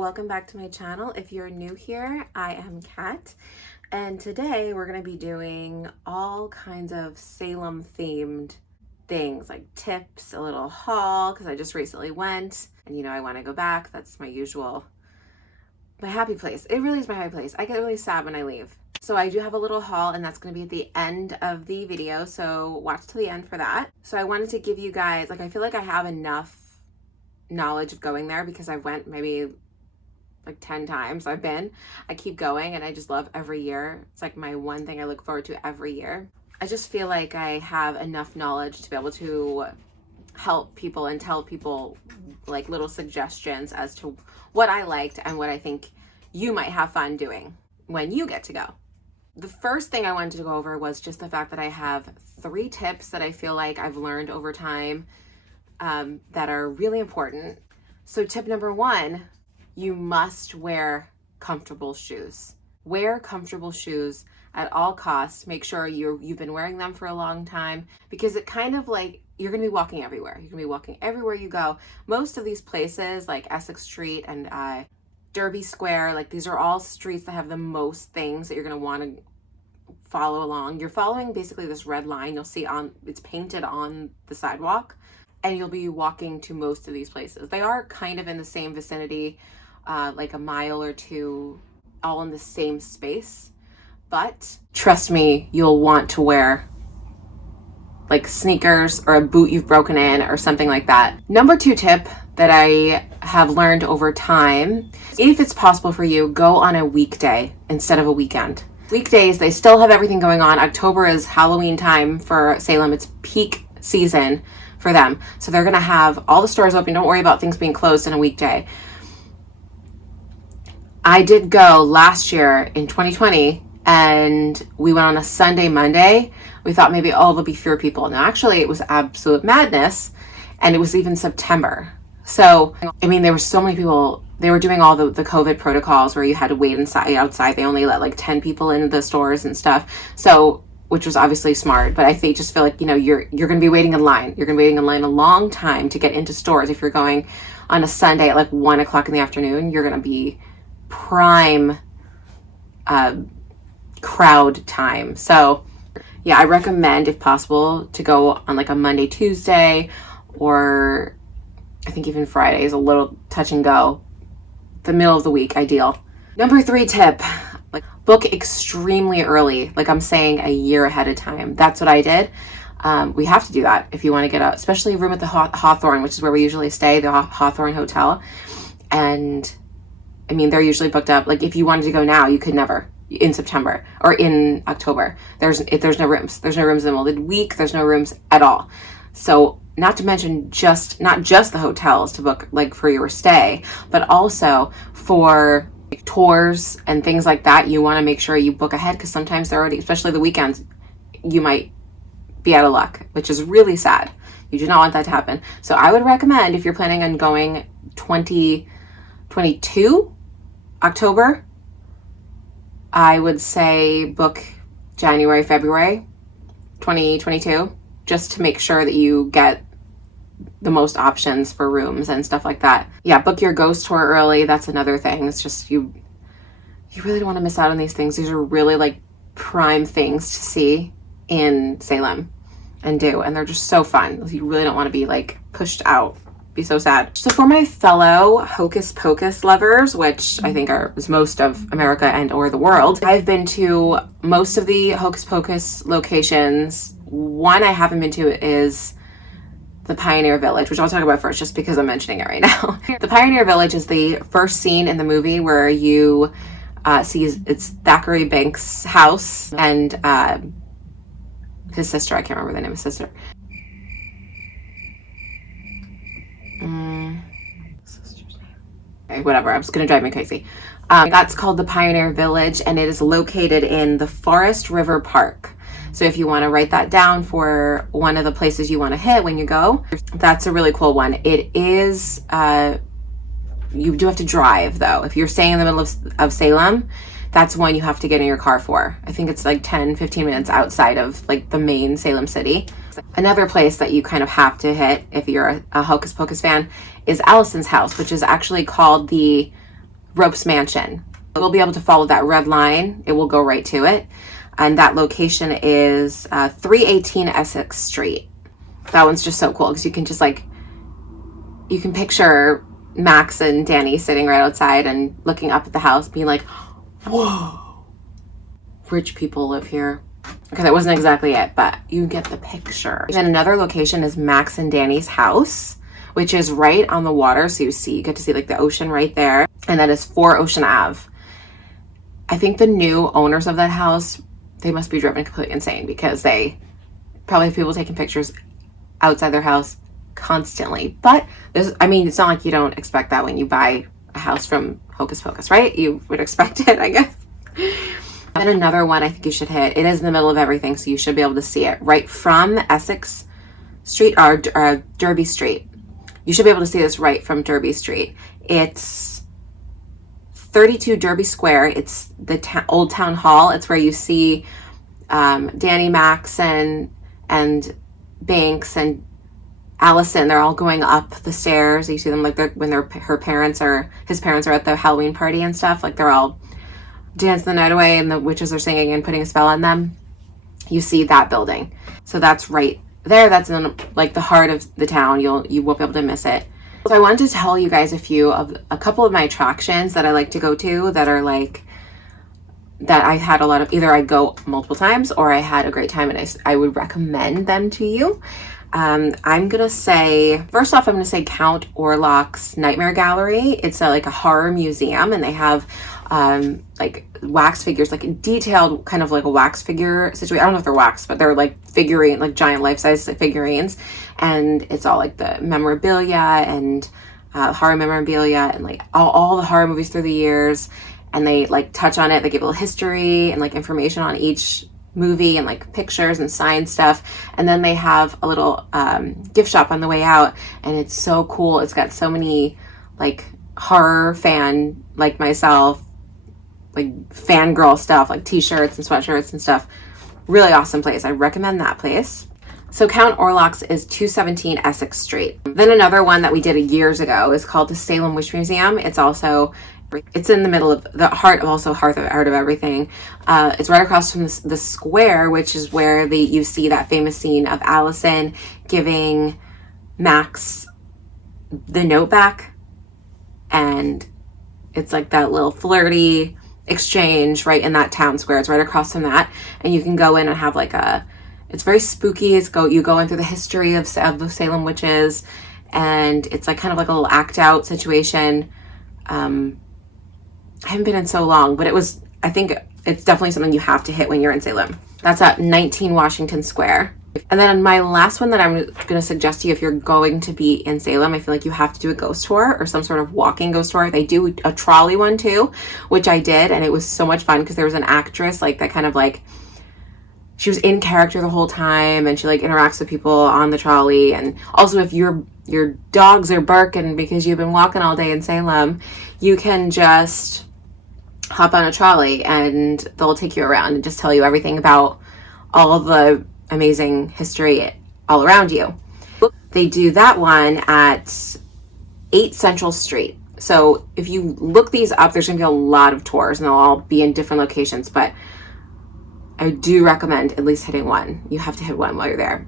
welcome back to my channel. If you're new here, I am Kat, and today we're going to be doing all kinds of Salem themed things like tips, a little haul because I just recently went and I want to go back. That's my happy place. It really is my happy place. I get really sad when I leave. So I do have a little haul, and that's going to be at the end of the video, so watch to the end for that. So I wanted to give you guys, I feel like I have enough knowledge of going there because I went maybe like 10 times. I keep going, and I just love every year. It's like my one thing I look forward to every year. I just feel like I have enough knowledge to be able to help people and tell people like little suggestions as to what I liked and what I think you might have fun doing when you get to go. The first thing I wanted to go over was just the fact that I have 3 tips that I feel like I've learned over time that are really important. So tip number 1, you must wear comfortable shoes. Wear comfortable shoes at all costs. Make sure you've been wearing them for a long time, because it kind of like, you're going to be walking everywhere. You're going to be walking everywhere you go. Most of these places like Essex Street and Derby Square, like these are all streets that have the most things that you're going to want to follow along. You're following basically this red line you'll see it's painted on the sidewalk, and you'll be walking to most of these places. They are kind of in the same vicinity, like a mile or 2, all in the same space. But trust me, you'll want to wear like sneakers or a boot you've broken in or something like that. Number 2 tip that I have learned over time, if it's possible for you, go on a weekday instead of a weekend. Weekdays, they still have everything going on. October is Halloween time for Salem. It's peak season for them. So they're going to have all the stores open. Don't worry about things being closed on a weekday. I did go last year in 2020, and we went on a Sunday, Monday. We thought maybe, there'll be fewer people. No, actually, it was absolute madness, and it was even September. So, there were so many people. They were doing all the COVID protocols where you had to wait outside. They only let like 10 people into the stores and stuff. So, which was obviously smart, but I just feel like, you're going to be waiting in line. You're going to be waiting in line a long time to get into stores. If you're going on a Sunday at like 1 o'clock in the afternoon, you're going to be prime crowd time. So yeah, I recommend, if possible, to go on like a Monday, Tuesday, or I think even Friday is a little touch and go. The middle of the week, ideal. Number 3 tip, book extremely early. Like I'm saying, a year ahead of time. That's what I did. We have to do that if you want to get out, especially a room at the Hawthorne, which is where we usually stay, the Hawthorne Hotel. And they're usually booked up. Like if you wanted to go now, you could never in September or in October. There's no rooms. There's no rooms in the middle of the week. There's no rooms at all. So not to mention not just the hotels to book like for your stay, but also for tours and things like that. You want to make sure you book ahead, because sometimes they're already, especially the weekends, you might be out of luck, which is really sad. You do not want that to happen. So I would recommend, if you're planning on going 2022 October, I would say book January, February 2022, just to make sure that you get the most options for rooms and stuff like that. Yeah, book your ghost tour early. That's another thing. It's just you really don't want to miss out on these things. These are really like prime things to see in Salem and do, and they're just so fun. You really don't want to be like pushed out. Be so sad. So for my fellow Hocus Pocus lovers, which I think is most of America and or the world, I've been to most of the Hocus Pocus locations. One I haven't been to is the Pioneer Village, which I'll talk about first just because I'm mentioning it right now. The Pioneer Village is the first scene in the movie where you see it's Thackeray Banks' house and his sister. I can't remember the name of his sister. Okay, whatever, I'm just gonna drive me crazy. That's called the Pioneer Village, and it is located in the Forest River Park. So if you want to write that down for one of the places you want to hit when you go, that's a really cool one. It is, you do have to drive though. If you're staying in the middle of Salem, that's one you have to get in your car for. I think it's like 10-15 minutes outside of like the main Salem city. Another place that you kind of have to hit if you're a Hocus Pocus fan is Allison's house, which is actually called the Ropes Mansion. We'll be able to follow that red line. It will go right to it. And that location is 318 Essex Street. That one's just so cool because you can just like, you can picture Max and Danny sitting right outside and looking up at the house being like, whoa, rich people live here. Okay, that wasn't exactly it, but you get the picture. Then another location is Max and Danny's house, which is right on the water. So you get to see like the ocean right there. And that is 4 Ocean Ave. I think the new owners of that house, they must be driven completely insane because they probably have people taking pictures outside their house constantly. But there's, I mean, it's not like you don't expect that when you buy a house from Hocus Pocus, right? You would expect it, I guess. And another one I think you should hit. It is in the middle of everything, so you should be able to see it right from Essex Street or Derby Street. You should be able to see this right from Derby Street. It's 32 Derby Square. It's the Old Town Hall. It's where you see Danny, Max, and Banks and Allison. They're all going up the stairs. You see them like when his parents are at the Halloween party and stuff. Like they're all dancing the night away and the witches are singing and putting a spell on them. You see that building. So that's right there. That's in like the heart of the town. You won't be able to miss it. So I wanted to tell you guys a couple of my attractions that I like to go to that are like, that I had a lot of, either I go multiple times or I had a great time and I would recommend them to you. I'm gonna say, first off, I'm gonna say Count Orlok's Nightmare Gallery. It's like a horror museum and they have like wax figures, like a detailed kind of like a wax figure situation. I don't know if they're wax, but they're like figurine, like giant life-size figurines. And it's all like the memorabilia and horror memorabilia and like all the horror movies through the years. And they like touch on it. They give a little history and like information on each movie and like pictures and sign stuff. And then they have a little gift shop on the way out. And it's so cool. It's got so many like horror fan like myself, like fangirl stuff, like t-shirts and sweatshirts and stuff. Really awesome place. I recommend that place. So Count Orlok's is 217 Essex Street. Then another one that we did years ago is called the Salem Witch Museum. It's in the middle of the heart of everything. It's right across from the square, which is where you see that famous scene of Allison giving Max the note back. And it's like that little flirty exchange right in that town square. It's right across from that. And you can go in and have like it's very spooky. You go into the history of the Salem witches, and it's like kind of like a little act out situation. I haven't been in so long, but I think it's definitely something you have to hit when you're in Salem. That's at 19 Washington Square. And then my last one that I'm going to suggest to you, if you're going to be in Salem, I feel like you have to do a ghost tour or some sort of walking ghost tour. They do a trolley one too, which I did, and it was so much fun because there was an actress like that kind of like, she was in character the whole time, and she like interacts with people on the trolley. And also if your dogs are barking because you've been walking all day in Salem, you can just hop on a trolley and they'll take you around and just tell you everything about all of the amazing history all around you. They do that one at 8 Central Street. So if you look these up, there's gonna be a lot of tours and they'll all be in different locations, but I do recommend at least hitting one. You have to hit one while you're there.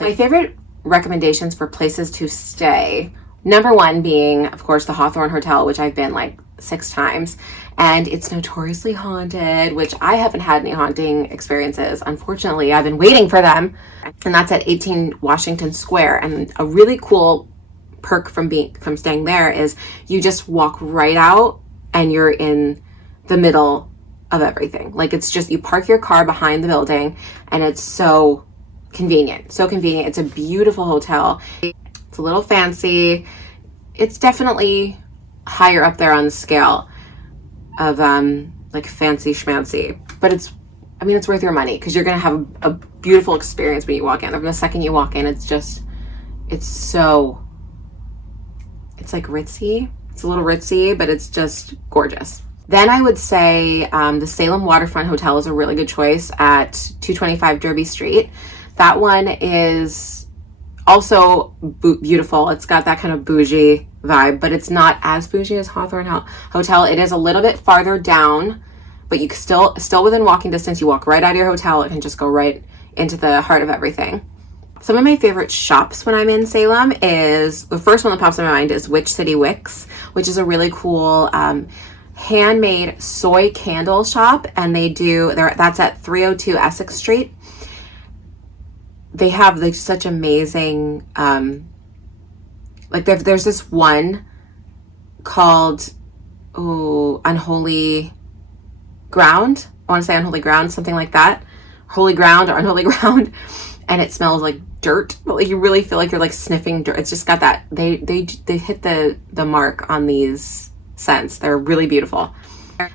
My favorite recommendations for places to stay, number one being, of course, the Hawthorne Hotel, which I've been like 6 times, and it's notoriously haunted, which I haven't had any haunting experiences. Unfortunately, I've been waiting for them, and that's at 18 Washington Square. And a really cool perk from staying there is you just walk right out and you're in the middle of everything. Like it's just, you park your car behind the building and it's so convenient. It's a beautiful hotel. It's a little fancy. It's definitely higher up there on the scale of like fancy schmancy, but it's worth your money because you're gonna have a beautiful experience when you walk in. From the second you walk in, it's like ritzy. It's a little ritzy, but it's just gorgeous. Then I would say the Salem Waterfront Hotel is a really good choice at 225 Derby Street. That one is Also beautiful. It's got that kind of bougie vibe, but it's not as bougie as Hawthorne Hotel. It is a little bit farther down, but you still within walking distance. You walk right out of your hotel. It can just go right into the heart of everything. Some of my favorite shops when I'm in Salem is, the first one that pops in my mind is Witch City Wicks, which is a really cool handmade soy candle shop, and that's at 302 Essex Street. They have like such amazing, like there's this one called Unholy Ground. I want to say Unholy Ground, something like that. Holy Ground or Unholy Ground. And it smells like dirt, but like you really feel like you're like sniffing dirt. It's just got that, they hit the mark on these scents. They're really beautiful.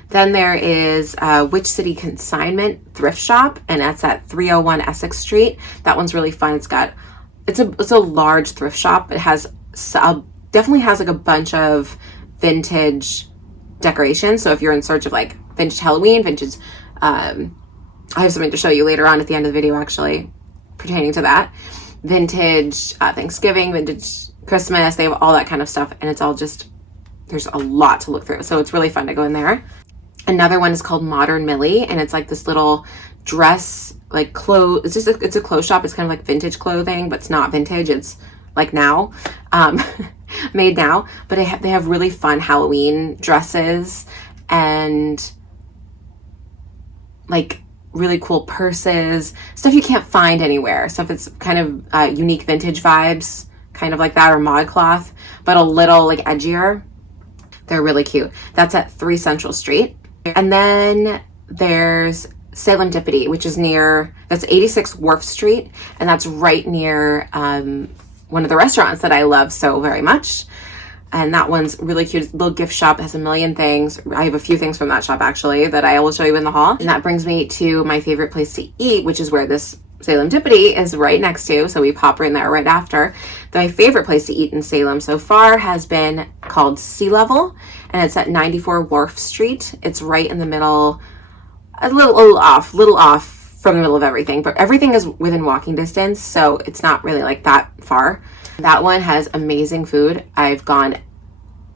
Then there is Witch City Consignment Thrift Shop, and that's at 301 Essex Street. That one's really fun. It's a large thrift shop. It definitely has like a bunch of vintage decorations. So if you're in search of like vintage Halloween, vintage, I have something to show you later on at the end of the video actually pertaining to that. Vintage Thanksgiving, vintage Christmas, they have all that kind of stuff, and it's all just, there's a lot to look through. So it's really fun to go in there. Another one is called Modern Millie, and it's like this little dress, like clothes. It's a clothes shop. It's kind of like vintage clothing, but it's not vintage. It's like now, made now. But they have really fun Halloween dresses and like really cool purses, stuff you can't find anywhere. Stuff that's kind of unique vintage vibes, kind of like that, or ModCloth, but a little like edgier. They're really cute. That's at 3 Central Street. And then there's Serendipity, which is that's 86 Wharf Street. And that's right near one of the restaurants that I love so very much. And that one's really cute. It's a little gift shop. It has a million things. I have a few things from that shop actually that I will show you in the haul. And that brings me to my favorite place to eat, which is where this Serendipity is right next to. So we pop in there right after. My favorite place to eat in Salem so far has been called Sea Level, and it's at 94 Wharf Street. It's right in the middle, a little off from the middle of everything, but everything is within walking distance, so it's not really like that far. That one has amazing food. I've gone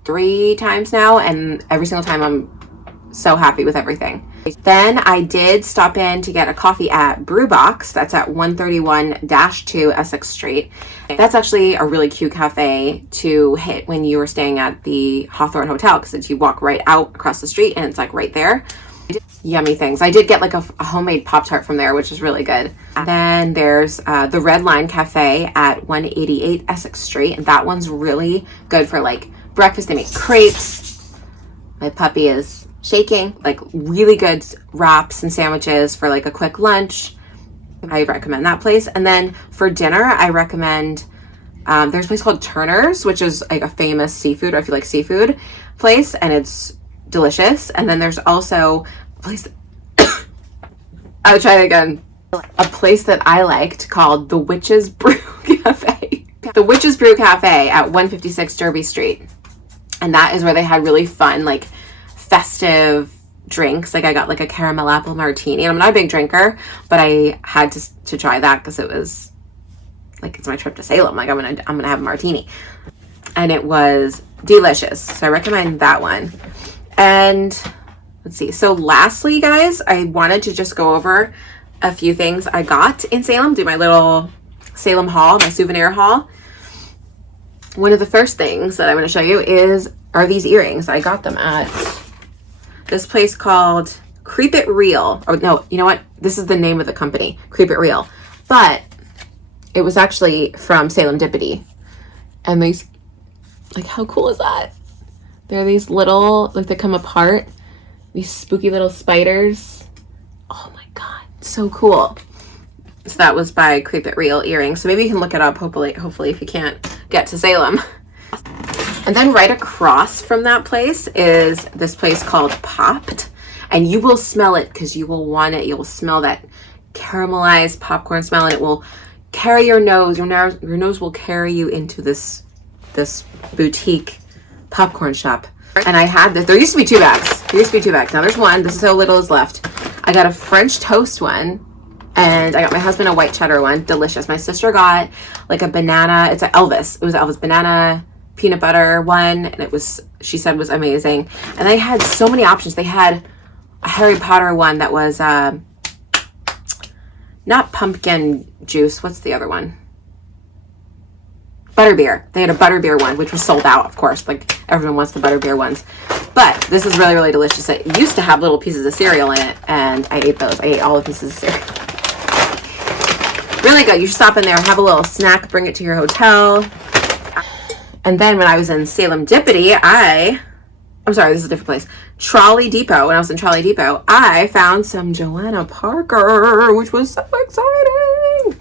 3 times now, and every single time I'm so happy with everything. Then I did stop in to get a coffee at Brewbox. That's at 131-2 Essex Street. That's actually a really cute cafe to hit when you are staying at the Hawthorne Hotel, because you walk right out across the street and it's like right there. Yummy things. I did get like a homemade Pop-Tart from there, which is really good. And then there's the Red Line Cafe at 188 Essex Street, and that one's really good for like breakfast. They make crepes. My puppy is shaking. Like really good wraps and sandwiches for like a quick lunch. I recommend that place. And then for dinner, I recommend there's a place called Turner's, which is like a famous seafood, or if you like seafood, place, and it's delicious. And then there's also a place I'll try it again. A place that I liked called the Witch's Brew Cafe. The Witch's Brew Cafe at 156 Derby Street. And that is where they had really fun, like festive drinks. Like I got like a caramel apple martini. And I'm not a big drinker, but I had to try that because it was like, it's my trip to Salem. Like I'm gonna have a martini. And it was delicious. So I recommend that one. And let's see. So lastly, guys, I wanted to just go over a few things I got in Salem, do my little Salem haul, my souvenir haul. One of the first things that I'm going to show you are these earrings. I got them at this place called Creep It Real. Oh, no, you know what? This is the name of the company, Creep It Real. But it was actually from Serendipity. And these, like, how cool is that? They're these little, like, they come apart. These spooky little spiders. Oh my God, so cool. So that was by Creep It Real earrings. So maybe you can look it up, hopefully if you can't get to Salem. And then right across from that place is this place called Popped. And you will smell it because you will want it. You will smell that caramelized popcorn smell, and it will carry your nose. Your nose will carry you into this boutique popcorn shop. And I had this. There used to be 2 bags. Now there's one. This is how little is left. I got a French toast one. And I got my husband a white cheddar one. Delicious. My sister got like a banana. It's an Elvis. It was Elvis banana peanut butter one. And it was, she said, was amazing. And they had so many options. They had a Harry Potter one that was not pumpkin juice. What's the other one? Butterbeer. They had a butterbeer one, which was sold out, of course. Like, everyone wants the butterbeer ones. But this is really, really delicious. It used to have little pieces of cereal in it, and I ate those. I ate all the pieces of cereal. Really good. You should stop in there, have a little snack, bring it to your hotel. And then when I was in Salem Dippity, I'm sorry, this is a different place. Trolley Depot. When I was in Trolley Depot, I found some Joanna Parker, which was so exciting.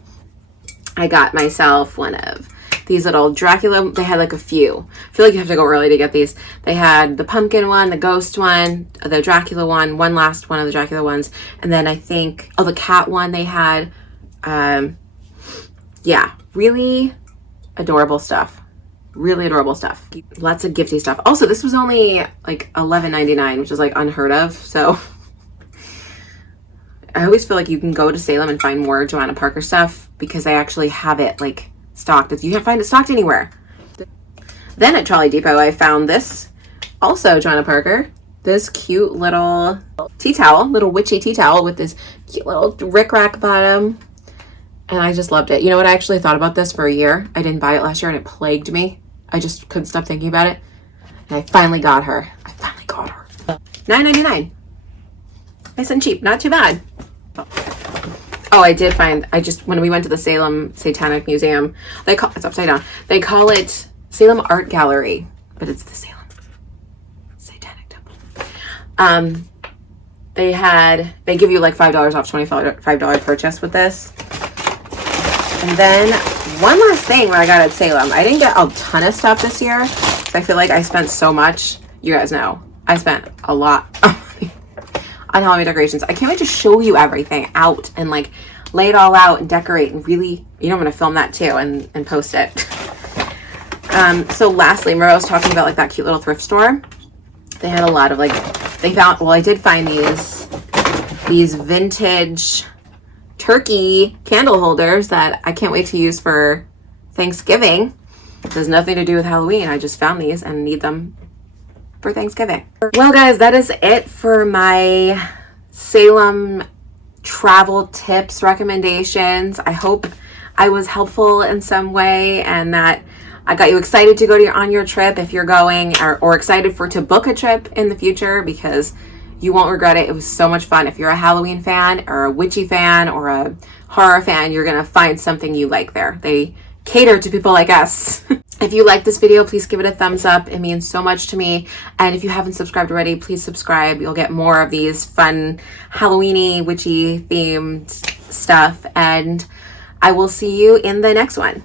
I got myself one of these little Dracula. They had like a few. I feel like you have to go early to get these. They had the pumpkin one, the ghost one, the Dracula one last one of the Dracula ones, and then I think, oh, the cat one they had. Yeah, really adorable stuff. Really adorable stuff. Lots of gifty stuff. Also, this was only like $11.99, which is like unheard of. So I always feel like you can go to Salem and find more Joanna Parker stuff because they actually have it like stocked. You can't find it stocked anywhere. Then at Trolley Depot, I found this, also Joanna Parker, this cute little tea towel, little witchy tea towel with this cute little rickrack bottom. And I just loved it. You know what? I actually thought about this for a year. I didn't buy it last year and it plagued me. I just couldn't stop thinking about it. And I finally got her. $9.99. Nice and cheap. Not too bad. Oh, I did find, when we went to the Salem Satanic Museum, it's upside down. They call it Salem Art Gallery, but it's the Salem Satanic Temple. They give you like $5 off $25 purchase with this. And then one last thing when I got at Salem, I didn't get a ton of stuff this year because I feel like I spent so much. You guys know I spent a lot of money on Halloween decorations. I can't wait to show you everything out and like lay it all out and decorate and really, you know, I'm going to film that too and post it. So lastly, remember I was talking about like that cute little thrift store? They had a lot of like, I did find these vintage turkey candle holders that I can't wait to use for Thanksgiving. It has nothing to do with Halloween. I just found these and need them for Thanksgiving. Well, guys, that is it for my Salem travel tips, recommendations. I hope I was helpful in some way and that I got you excited to go on your trip if you're going, or excited to book a trip in the future, because you won't regret it. It was so much fun. If you're a Halloween fan or a witchy fan or a horror fan, you're going to find something you like there. They cater to people like us. If you like this video, please give it a thumbs up. It means so much to me. And if you haven't subscribed already, please subscribe. You'll get more of these fun Halloween-y, witchy themed stuff. And I will see you in the next one.